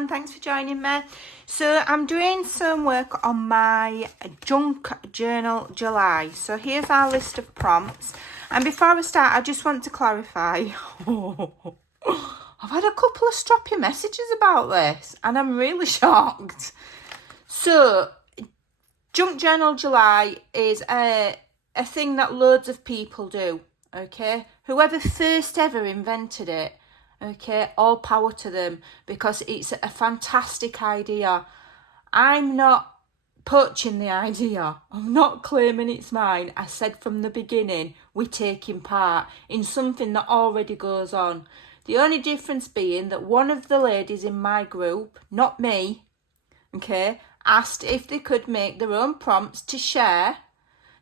everyone, thanks for joining me. So I'm doing some work on my junk journal July. So here's our list of prompts, and before I start I just want to clarify I've had a couple of stroppy messages about this and I'm really shocked. So junk journal July is a thing that loads of people do, okay? Whoever first ever invented it, okay, all power to them, because it's a fantastic idea. I'm not poaching the idea. I'm not claiming it's mine. I said from the beginning, we're taking part in something that already goes on. The only difference being that one of the ladies in my group, not me, okay, asked if they could make their own prompts to share,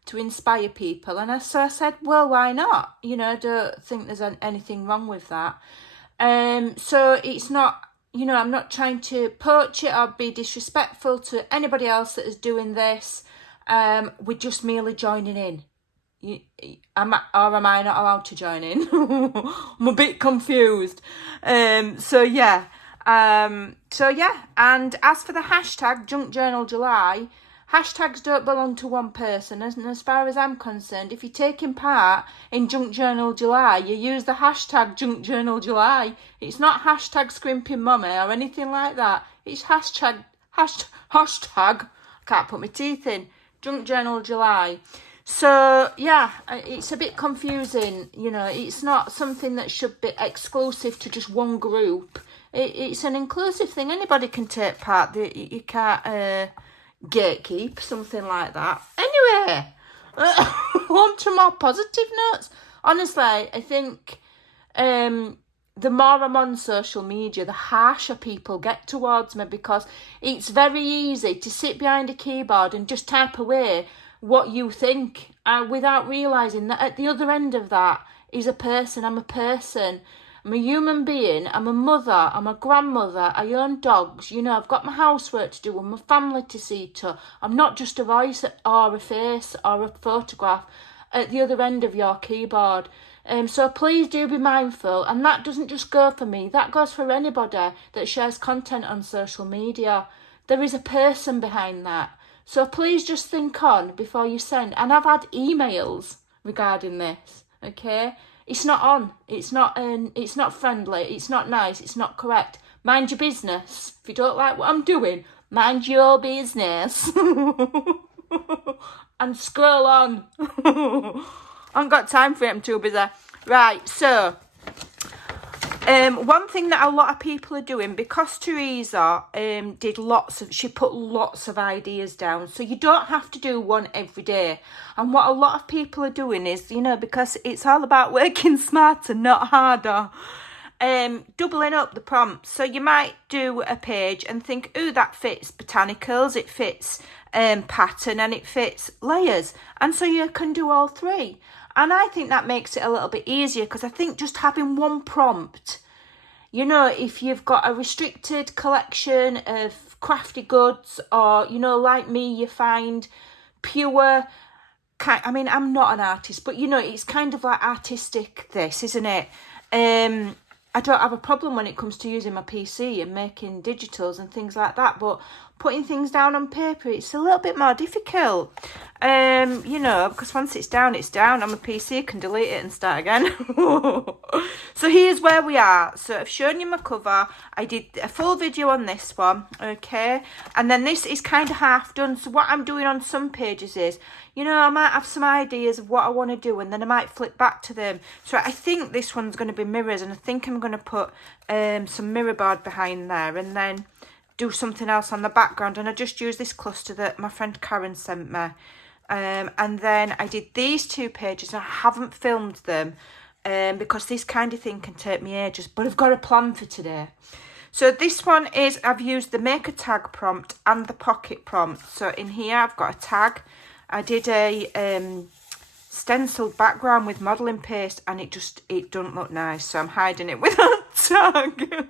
to inspire people. And so I said, well, why not? You know, I don't think there's anything wrong with that. So it's not, you know, I'm not trying to poach it or be disrespectful to anybody else that is doing this. We're just merely joining in. Am I not allowed to join in? I'm a bit confused. So yeah. And as for the hashtag Junk Journal July, hashtags don't belong to one person, and as far as I'm concerned, if you're taking part in Junk Journal July, you use the hashtag Junk Journal July. It's not hashtag Scrimpingmommy or anything like that. It's hashtag, I can't put my teeth in, Junk Journal July. So, yeah, it's a bit confusing, you know, it's not something that should be exclusive to just one group. It's an inclusive thing, anybody can take part, you can't gatekeep, something like that. Anyway, on to more positive notes. Honestly, I think the more I'm on social media, the harsher people get towards me, because it's very easy to sit behind a keyboard and just type away what you think without realising that at the other end of that is a person. I'm a person. I'm a human being. I'm a mother. I'm a grandmother. I own dogs. You know, I've got my housework to do and my family to see to. I'm not just a voice or a face or a photograph at the other end of your keyboard. So please do be mindful. And that doesn't just go for me. That goes for anybody that shares content on social media. There is a person behind that. So please just think on before you send. And I've had emails regarding this, okay? It's not on. It's not friendly. It's not nice. It's not correct. Mind your business. If you don't like what I'm doing, mind your business. And scroll on. I haven't got time for it. I'm too busy. Right, so one thing that a lot of people are doing, because Teresa she put lots of ideas down, so you don't have to do one every day. And what a lot of people are doing is, you know, because it's all about working smarter, not harder, doubling up the prompts. So you might do a page and think, ooh, that fits botanicals, it fits pattern, and it fits layers, and so you can do all three. And I think that makes it a little bit easier, because I think just having one prompt, you know, if you've got a restricted collection of crafty goods, or, you know, like me, you find pure, I mean, I'm not an artist, but, you know, it's kind of like artistic, this, isn't it? I don't have a problem when it comes to using my PC and making digitals and things like that, but putting things down on paper, it's a little bit more difficult. You know, because once it's down on my PC, I can delete it and start again. So here's where we are. So I've shown you my cover. I did a full video on this one, okay? And then this is kind of half done. So what I'm doing on some pages is, you know, I might have some ideas of what I want to do, and then I might flip back to them. So I think this one's going to be mirrors, and I think I'm going to put some mirror board behind there, and then do something else on the background. And I just used this cluster that my friend Karen sent me. And then I did these two pages, and I haven't filmed them because this kind of thing can take me ages, but I've got a plan for today. So this one is, I've used the make a tag prompt and the pocket prompt. So in here I've got a tag. I did a stenciled background with modelling paste, and it doesn't look nice, so I'm hiding it with a tag.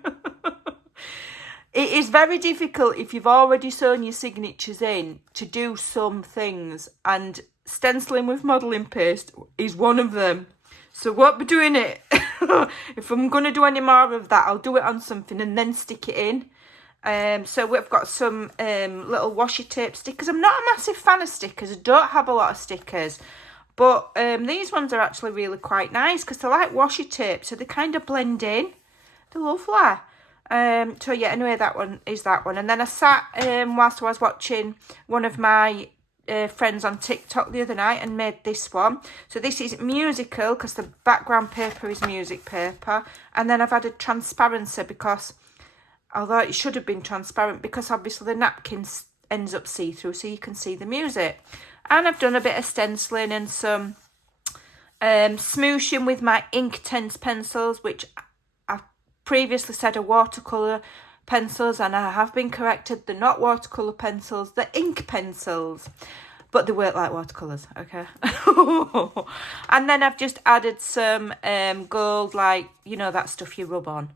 It is very difficult if you've already sewn your signatures in to do some things, and stenciling with modelling paste is one of them. So won't be doing it. If I'm going to do any more of that, I'll do it on something and then stick it in. So we've got some little washi tape stickers. I'm not a massive fan of stickers. I don't have a lot of stickers. But these ones are actually really quite nice because they're like washi tape. So they kind of blend in. They're lovely. So yeah, anyway, that one is that one. And then I sat whilst I was watching one of my friends on TikTok the other night and made this one. So this is musical because the background paper is music paper. And then I've added transparency because, although it should have been transparent, because obviously the napkin ends up see-through so you can see the music. And I've done a bit of stenciling and some smooshing with my Inktense pencils, which I've previously said are watercolour pencils, and I have been corrected. They're not watercolour pencils, they're ink pencils. But they work like watercolours, okay? And then I've just added some gold, like, you know, that stuff you rub on.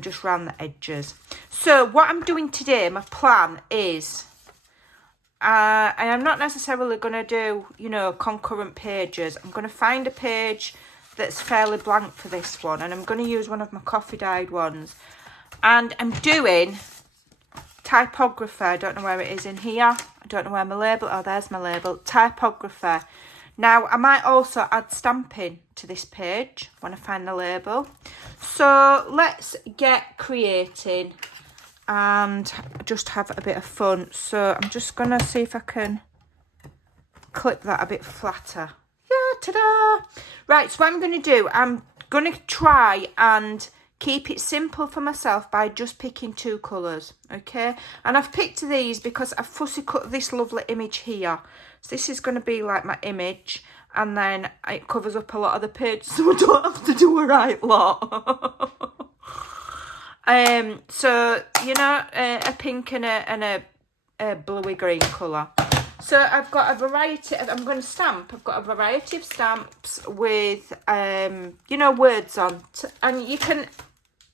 Just around the edges. So what I'm doing today, my plan is, and I'm not necessarily going to do, you know, concurrent pages. I'm going to find a page that's fairly blank for this one, and I'm going to use one of my coffee dyed ones. And I'm doing Typography. I don't know where it is in here. I don't know where my label, oh, there's my label. Typography. Now, I might also add stamping to this page when I find the label. So let's get creating and just have a bit of fun. So I'm just going to see if I can clip that a bit flatter. Yeah, ta-da! Right, so what I'm going to do, I'm going to try and keep it simple for myself by just picking 2 colours, okay? And I've picked these because I've fussy cut this lovely image here. So this is going to be like my image, and then it covers up a lot of the page, so I don't have to do a right lot. So, you know, a pink and a bluey green colour. So I've got a variety of, I'm going to stamp. I've got a variety of stamps with, you know, words on. And you can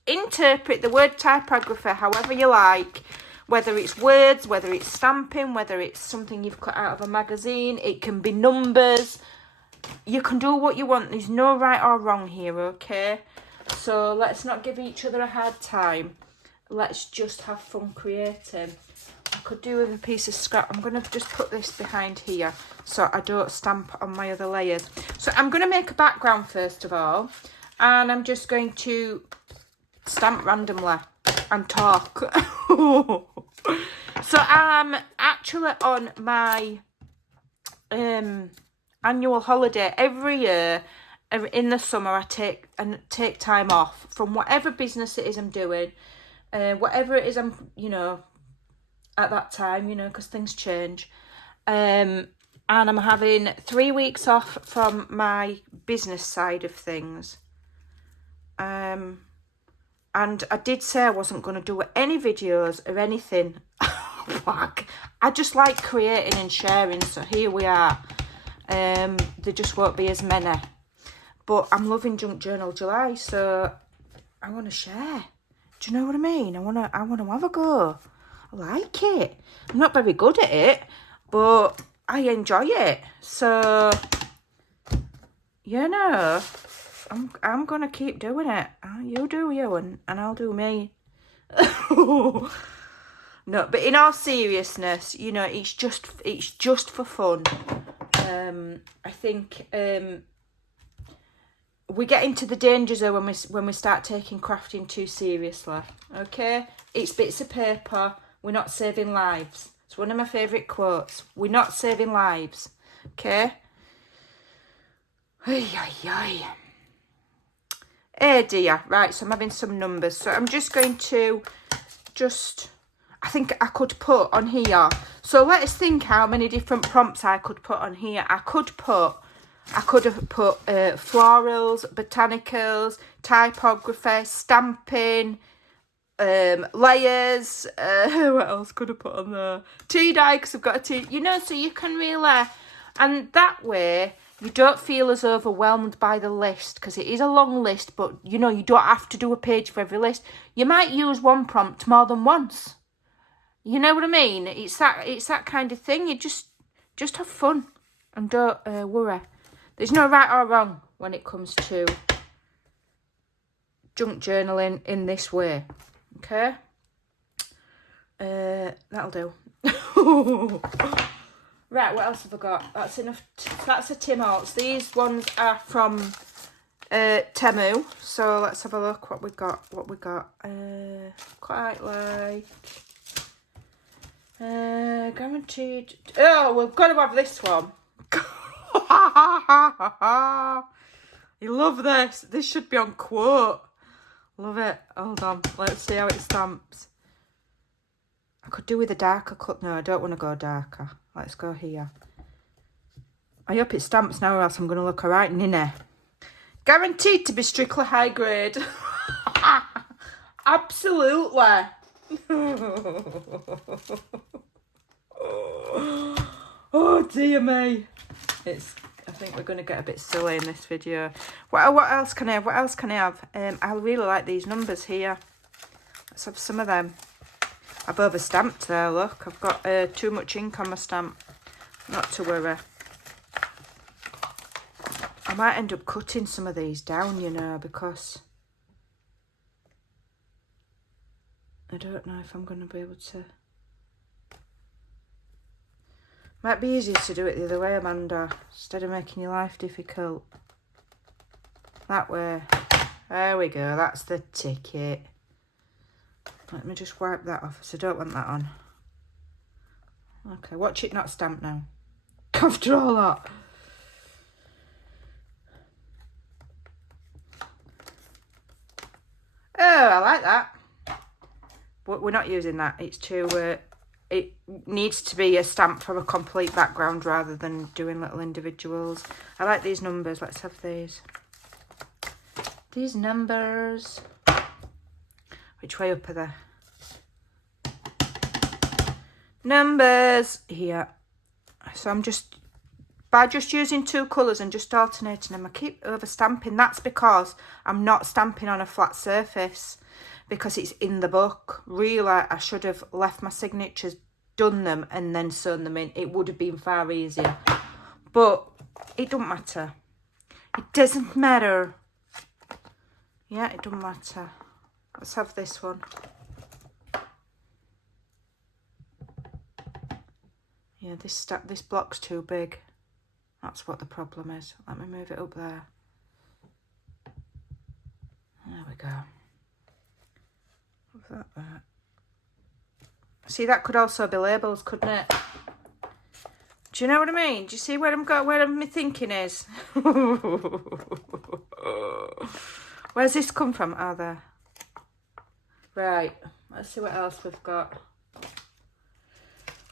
interpret the word typographer however you like. Whether it's words, whether it's stamping, whether it's something you've cut out of a magazine. It can be numbers. You can do what you want. There's no right or wrong here, okay? So let's not give each other a hard time. Let's just have fun creating. I could do with a piece of scrap. I'm going to just put this behind here so I don't stamp on my other layers. So I'm going to make a background first of all. And I'm just going to stamp randomly and talk. So I'm actually on my annual holiday. Every year in the summer I take time off from whatever business it is I'm doing, whatever it is I'm, you know, at that time, you know, because things change. And I'm having 3 weeks off from my business side of things. And I did say I wasn't going to do any videos or anything. I just like creating and sharing, so here we are. There just won't be as many. But I'm loving Junk Journal July, so I want to share. Do you know what I mean? I want to have a go. I like it. I'm not very good at it, but I enjoy it. So, you know, I'm going to keep doing it. You do you, and I'll do me. No, but in all seriousness, you know, it's just for fun. I think we get into the danger zone when we start taking crafting too seriously. Okay, it's bits of paper. We're not saving lives. It's one of my favourite quotes. We're not saving lives. Okay. Ay, ay, ay. Oh dear. Right, so I'm having some numbers. So I'm just going to I think I could put on here. So let's think how many different prompts I could put on here. I could have put florals, botanicals, typography, stamping, layers. What else could I put on there? Tea dye, because I've got a tea. You know, so you can really, and that way you don't feel as overwhelmed by the list, because it is a long list, but you know, you don't have to do a page for every list. You might use one prompt more than once. You know what I mean? It's that kind of thing. You just have fun and don't worry. There's no right or wrong when it comes to junk journaling in this way. Okay? That'll do. Right, what else have I got? That's enough. That's a Tim Hortons. These ones are from Temu. So let's have a look what we got. Quite like guaranteed. Oh, we've got to have this one. You love this. This should be on quote. Love it. Hold on. Let's see how it stamps. I could do with a darker cut. No, I don't want to go darker. Let's go here. I hope it stamps now or else I'm going to look alright, ninny. Guaranteed to be strictly high grade. Absolutely. Oh dear me. I think we're going to get a bit silly in this video. What else can I have? What else can I have? I really like these numbers here. Let's have some of them. I've overstamped there, look. I've got too much ink on my stamp. Not to worry. I might end up cutting some of these down, you know, because I don't know if I'm going to be able to. Might be easier to do it the other way, Amanda, instead of making your life difficult. That way. There we go, that's the ticket. Let me just wipe that off, so I don't want that on. Okay, watch it not stamp now. After all that. Oh, I like that. But we're not using that. It's too... it needs to be a stamp for a complete background rather than doing little individuals. I like these numbers. Let's have these. These numbers. Which way up are they? Numbers here. So I'm just, by just using two colours and just alternating them, I keep over stamping. That's because I'm not stamping on a flat surface because it's in the book. Really, I should have left my signatures, done them and then sewn them in. It would have been far easier. But it don't matter. It doesn't matter. Yeah, it don't matter. Let's have this one. Yeah, this block's too big. That's what the problem is. Let me move it up there. There we go. What's that there? See, that could also be labels, couldn't it? Do you know what I mean? Do you see where I'm going? Where my thinking is? Where's this come from? Oh, there. Right. Let's see what else we've got.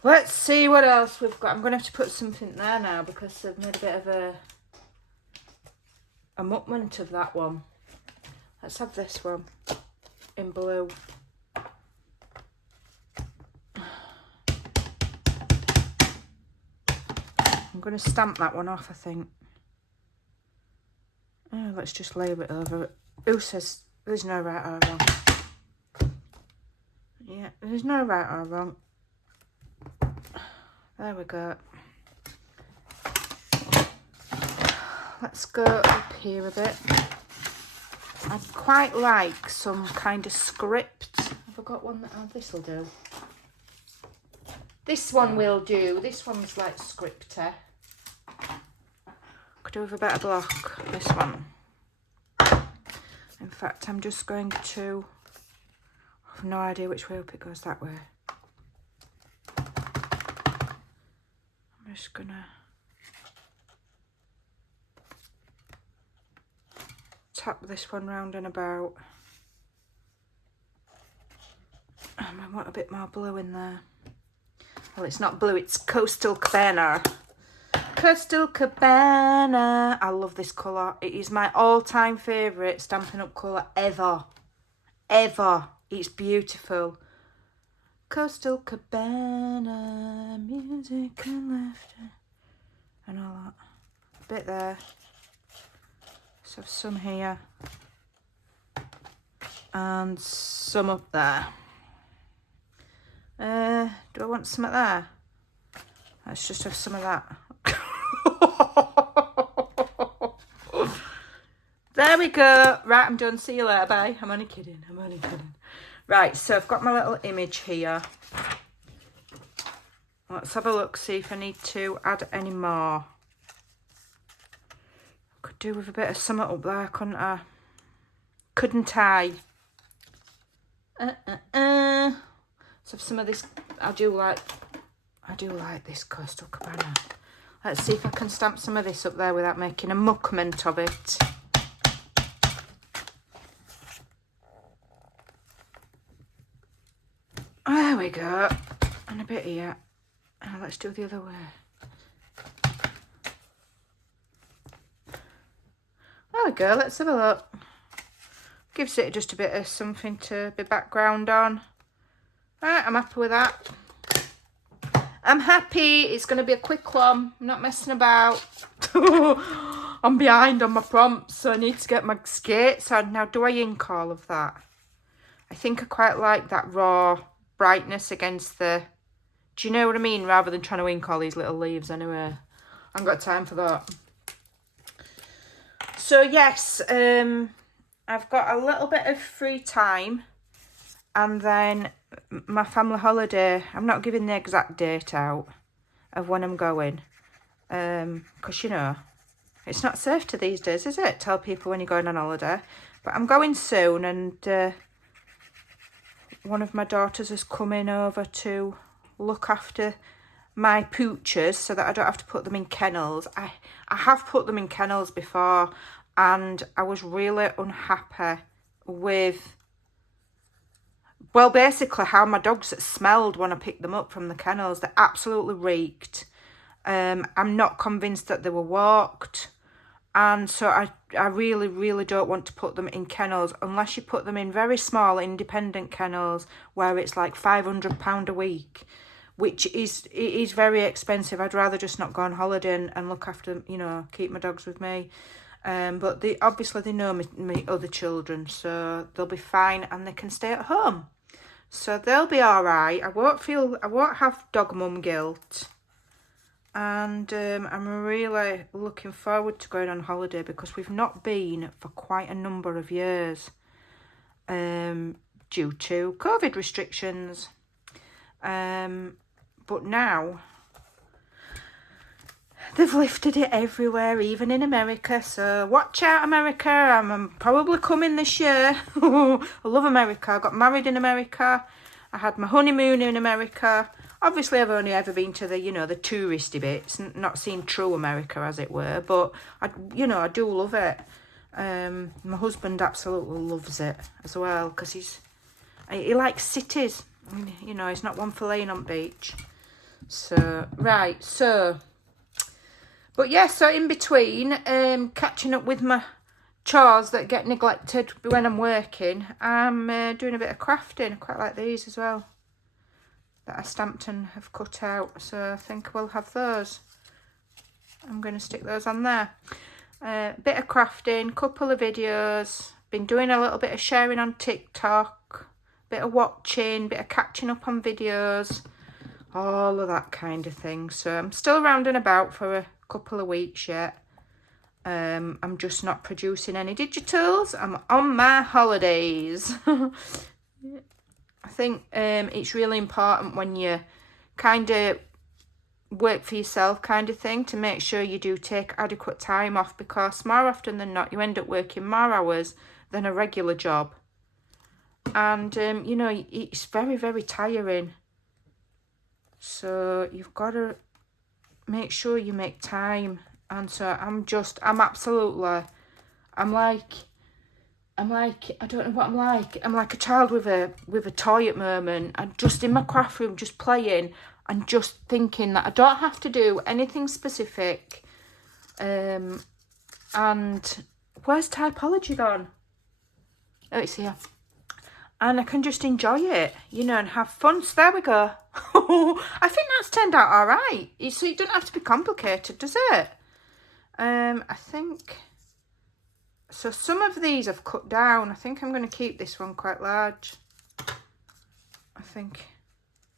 Let's see what else we've got. I'm going to have to put something there now because I've made a bit of a muckment of that one. Let's have this one in blue. I'm going to stamp that one off, I think. Oh, let's just layer it over. Who says there's no right or wrong? Yeah, there's no right or wrong. There we go. Let's go up here a bit. I'd quite like some kind of script. Have I got one that this'll do? This one will do. This one's like scripty. Could do with a better block. This one. In fact, I'm just going to. I have no idea which way up it goes. That way. I'm just gonna tap this one round and about. I want a bit more blue in there. Well, it's not blue, it's Coastal Cabana. Coastal Cabana. I love this colour. It is my all-time favourite Stampin' Up colour ever. Ever. It's beautiful. Coastal Cabana, music and laughter, and all that. A bit there. Let's have some here. And some up there. Do I want some of there? Let's just have some of that. There we go. Right, I'm done. See you later. Bye. I'm only kidding. I'm only kidding. Right, so I've got my little image here. Let's have a look, see if I need to add any more. Could do with a bit of something up there, couldn't I? Couldn't I? So some of this, I do like this Coastal Cabana. Let's see if I can stamp some of this up there without making a muckment of it. There we go. And a bit here. Now let's do the other way. There we go, let's have a look. Gives it just a bit of something to be background on. Right, I'm happy with that. I'm happy. It's going to be a quick one. I'm not messing about. I'm behind on my prompts, so I need to get my skates on. Now, do I ink all of that? I think I quite like that raw brightness against the... Do you know what I mean? Rather than trying to ink all these little leaves anyway. I haven't got time for that. So, yes, I've got a little bit of free time. And then my family holiday, I'm not giving the exact date out of when I'm going. Because, you know, it's not safe to these days, is it? Tell people when you're going on holiday. But I'm going soon, and one of my daughters is coming over to look after my pooches so that I don't have to put them in kennels. I have put them in kennels before, and I was really unhappy with... Well, basically how my dogs smelled when I picked them up from the kennels. They absolutely reeked. I'm not convinced that they were walked. And so I really, really don't want to put them in kennels unless you put them in very small independent kennels where it's like £500 a week, which is very expensive. I'd rather just not go on holiday and look after, you know, keep my dogs with me. But they obviously know me other children, so they'll be fine and they can stay at home. So they'll be all right. I won't have dog mum guilt. And I'm really looking forward to going on holiday because we've not been for quite a number of years due to COVID restrictions. But now they've lifted it everywhere, even in America. So watch out, America. I'm probably coming this year. I love America. I got married in America. I had my honeymoon in America. Obviously, I've only ever been to the, you know, the touristy bits, not seen true America, as it were. But, I do love it. My husband absolutely loves it as well because he likes cities. You know, he's not one for laying on beach. So, right, so... But yeah, so in between, catching up with my chores that get neglected when I'm working, I'm doing a bit of crafting. I quite like these as well, that I stamped and have cut out. So I think we'll have those. I'm going to stick those on there. Bit of crafting, couple of videos. Been doing a little bit of sharing on TikTok. Bit of watching, bit of catching up on videos. All of that kind of thing. So I'm still round and about for a couple of weeks yet. I'm just not producing any digitals. I'm on my holidays. I think it's really important when you kind of work for yourself kind of thing to make sure you do take adequate time off, because more often than not you end up working more hours than a regular job. And, you know, it's very, very tiring. So you've got to make sure you make time. And so I'm like, I don't know what I'm like. I'm like a child with a toy at the moment. I'm just in my craft room, just playing and just thinking that I don't have to do anything specific. And where's typology gone? Oh, it's here. And I can just enjoy it, you know, and have fun. So there we go. I think that's turned out all right. So it doesn't have to be complicated, does it? I think... So some of these I've cut down. I think I'm going to keep this one quite large. I think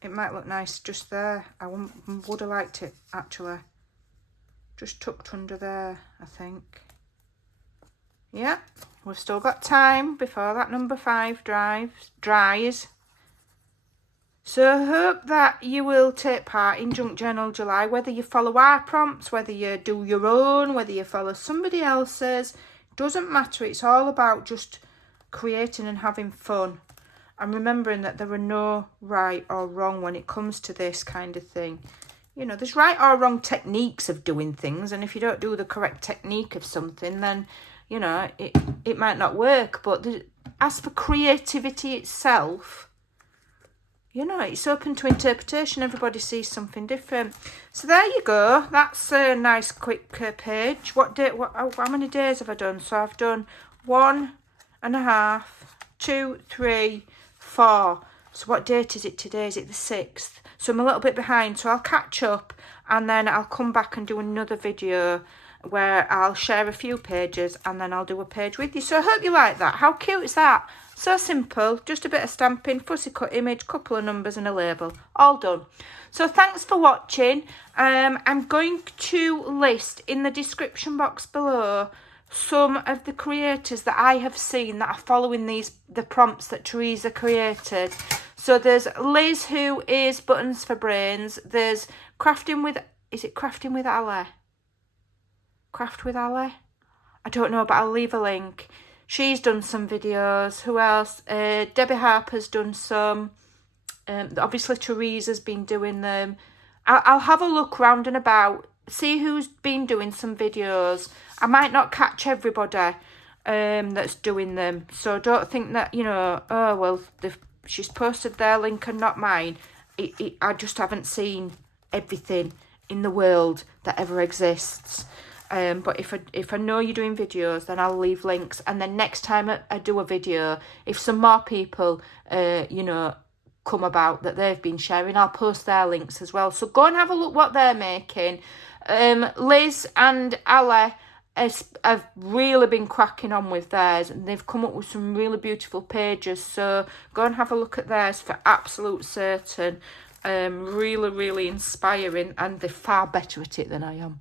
it might look nice just there. I would have liked it, actually. Just tucked under there, I think. Yeah, we've still got time before that number 5 dries. So I hope that you will take part in Junk Journal July, whether you follow our prompts, whether you do your own, whether you follow somebody else's. Doesn't matter. It's all about just creating and having fun. And remembering that there are no right or wrong when it comes to this kind of thing. You know, there's right or wrong techniques of doing things. And if you don't do the correct technique of something, then, you know, it might not work. But as for creativity itself, you know, it's open to interpretation. Everybody sees something different. So there you go. That's a nice quick page. How many days have I done? So I've done 1.5, 2, 3, 4. So what date is it today? Is it the 6th? So I'm a little bit behind. So I'll catch up and then I'll come back and do another video where I'll share a few pages and then I'll do a page with you. So I hope you like that. How cute is that? So simple, just a bit of stamping, fussy cut image, couple of numbers and a label. All done. So thanks for watching. I'm going to list in the description box below some of the creators that I have seen that are following the prompts that Teresa created. So there's Liz, who is Buttons for Brains. There's Crafting with, is it Crafting with Ali? Craft with Ali? I don't know, but I'll leave a link. She's done some videos. Who else? Debbie Harper's done some. Obviously, Teresa's been doing them. I'll have a look round and about, see who's been doing some videos. I might not catch everybody that's doing them. So don't think that, you know, oh, well, she's posted their link and not mine. I just haven't seen everything in the world that ever exists. But if I know you're doing videos, then I'll leave links. And then next time I do a video, if some more people, you know, come about that they've been sharing, I'll post their links as well. So go and have a look what they're making. Liz and Ali have really been cracking on with theirs, and they've come up with some really beautiful pages. So go and have a look at theirs for absolute certain. Really, really inspiring, and they're far better at it than I am.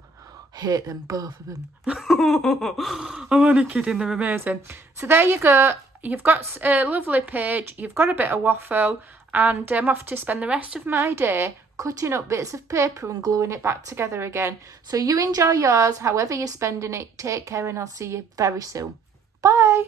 Hate them, both of them. I'm only kidding, they're amazing. So there you go. You've got a lovely page, you've got a bit of waffle, and I'm off to spend the rest of my day cutting up bits of paper and gluing it back together again. So you enjoy yours, however you're spending it. Take care, and I'll see you very soon. Bye.